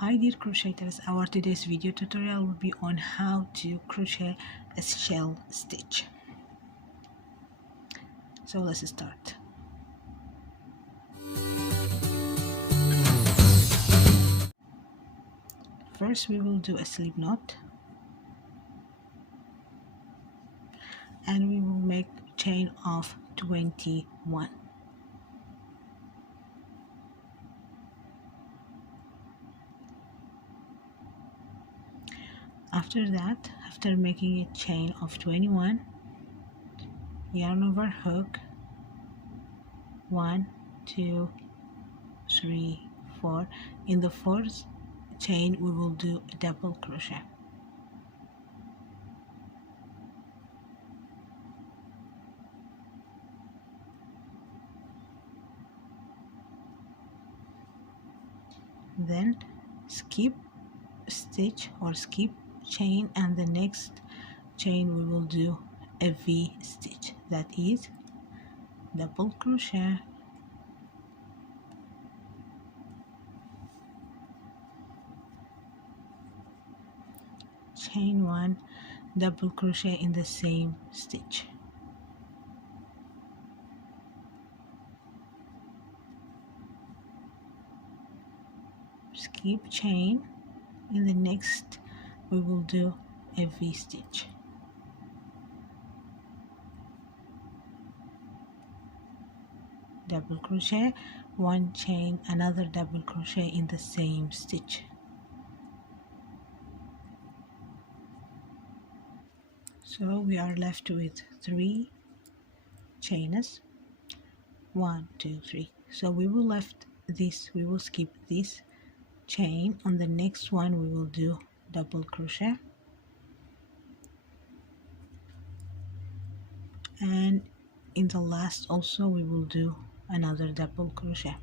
Hi dear crocheters, our today's video tutorial will be on how to crochet a shell stitch. So let's start. First we will do a slip knot and we will make chain of 21. After that, after making a chain of 21, yarn over hook 1, 2, 3, 4. In the fourth chain we will do a double crochet. Then skip stitch or skip chain, and the next chain we will do a V stitch, that is double crochet, chain 1, double crochet in the same stitch, skip chain. In the next we will do a V stitch, double crochet, 1 chain, another double crochet in the same stitch. So we are left with 3 chains, 1, 2, 3. So we will left this, we will skip this chain. On the next one we will do double crochet, and in the last also we will do another double crochet.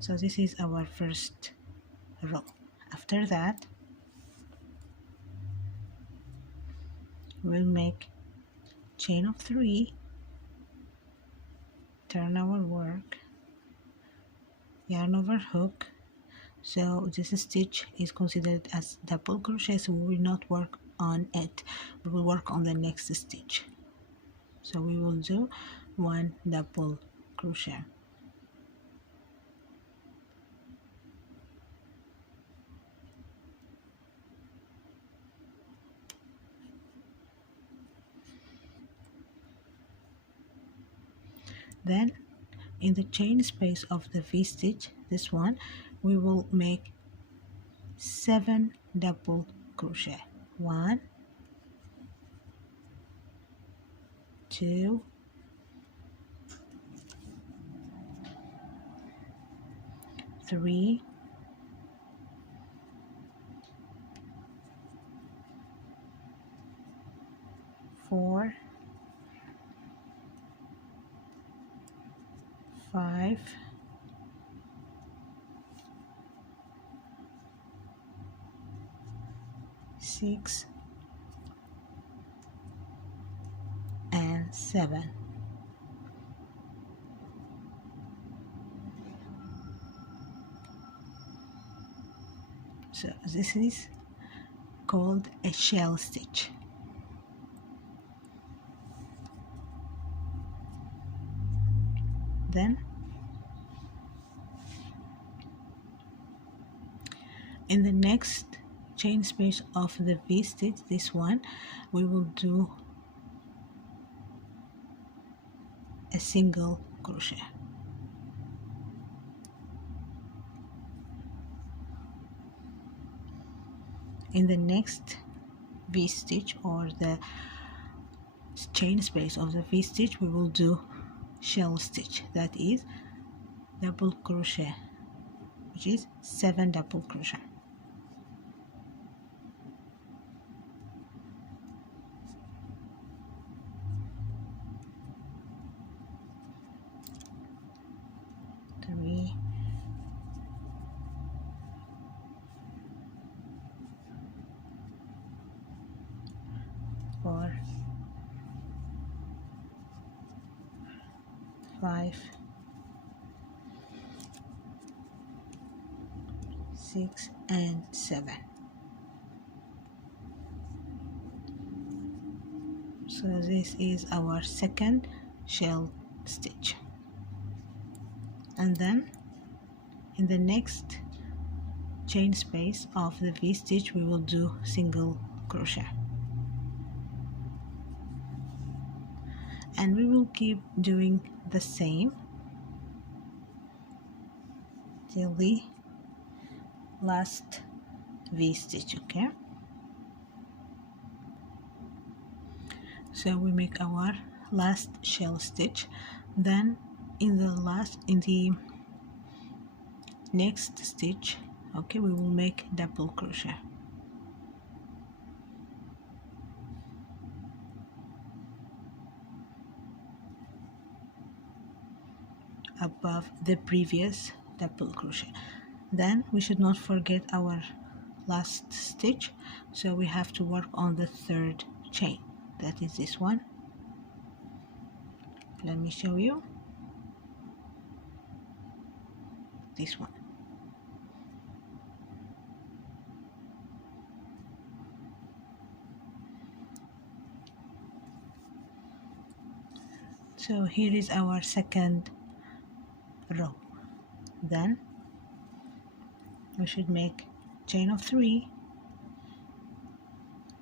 So this is our first row. After that we'll make chain of 3, turn our work, yarn over hook. So this stitch is considered as double crochet, so we will not work on it, we will work on the next stitch. So we will do 1 double crochet, then in the chain space of the V stitch, this one, we will make 7 double crochet, 1, 2, 3, 4, 5, 6, and 7. So this is called a shell stitch. Then in the next chain space of the V stitch, this one, we will do a single crochet. In the next V stitch or the chain space of the V stitch, we will do shell stitch, that is double crochet, which is 7 double crochet. Three, 4, 5, 6 and 7. So this is our second shell stitch, and then in the next chain space of the V stitch we will do single crochet, and we will keep doing the same till the last V stitch. Okay, so we make our last shell stitch, then in the next stitch, okay, we will make double crochet. Above the previous double crochet. Then we should not forget our last stitch, so we have to work on the third chain, that is this one. Let me show you this one. So here is our second row. Then we should make chain of 3,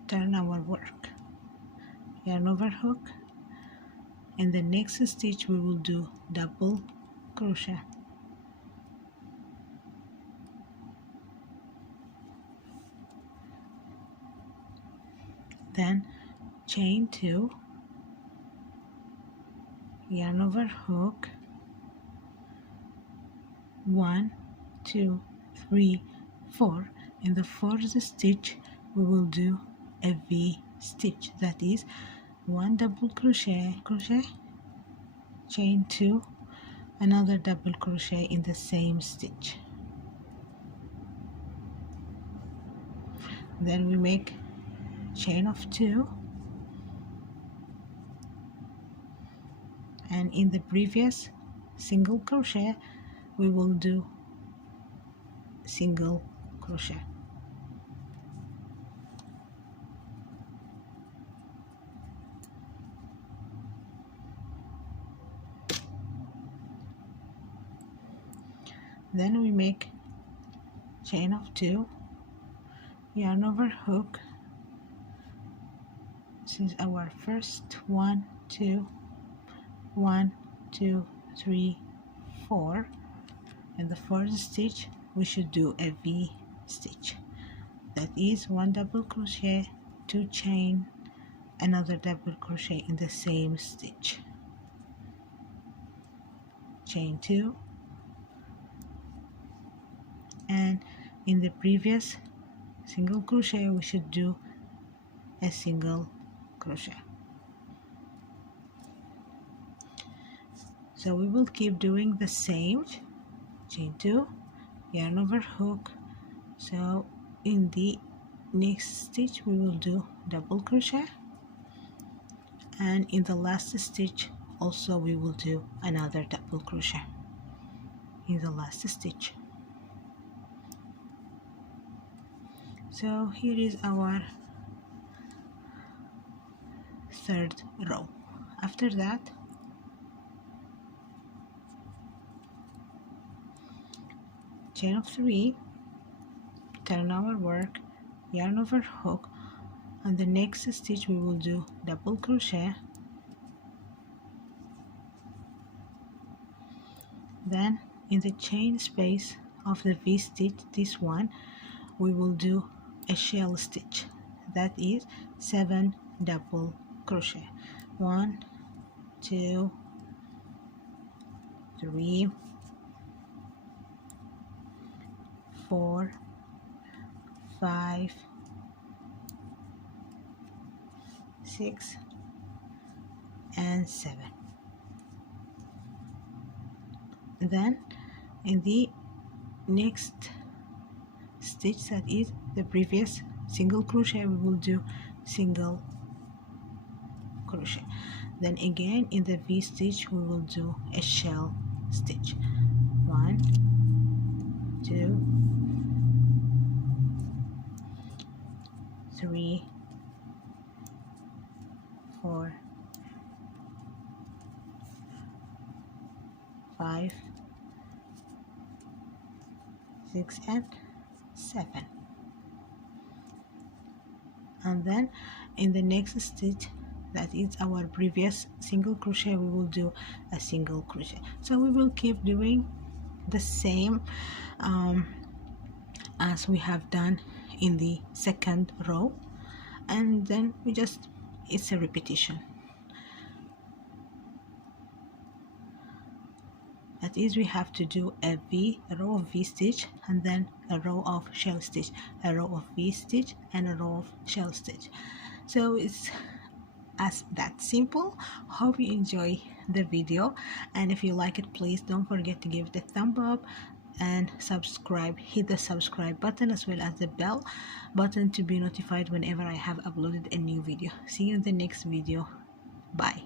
turn our work, yarn over hook, and the next stitch we will do double crochet, then chain 2, yarn over hook, 1, 2, 3, 4. In the fourth stitch we will do a V stitch, that is 1 double crochet, chain 2, another double crochet in the same stitch. Then we make chain of 2, and in the previous single crochet we will do single crochet. Then we make chain of 2, yarn over hook. This is our first 1, 2, 1, 2, 3, 4. In the fourth stitch we should do a V stitch, that is 1 double crochet, 2 chain, another double crochet in the same stitch, chain 2, and in the previous single crochet we should do a single crochet. So we will keep doing the same, chain 2, yarn over hook. So in the next stitch we will do double crochet, and in the last stitch also we will do another double crochet in the last stitch. So here is our third row. After that chain of 3, turn our work, yarn over hook. On the next stitch we will do double crochet, then in the chain space of the V stitch, this one, we will do a shell stitch, that is 7 double crochet, 1, 2, 3, 4, 5, 6 and 7. Then in the next stitch, that is the previous single crochet, we will do single crochet. Then again in the V stitch we will do a shell stitch. 1, 2, 3, 4, 5, 6 and 7. And then in the next stitch, that is our previous single crochet, we will do a single crochet. So we will keep doing the same as we have done in the second row, and then it's a repetition. That is, we have to do a row of V stitch, and then a row of shell stitch, a row of V stitch, and a row of shell stitch. So it's as that simple. Hope you enjoy the video, and if you like it, please don't forget to give it a thumb up and subscribe. Hit the subscribe button as well as the bell button to be notified whenever I have uploaded a new video. See you in the next video. Bye.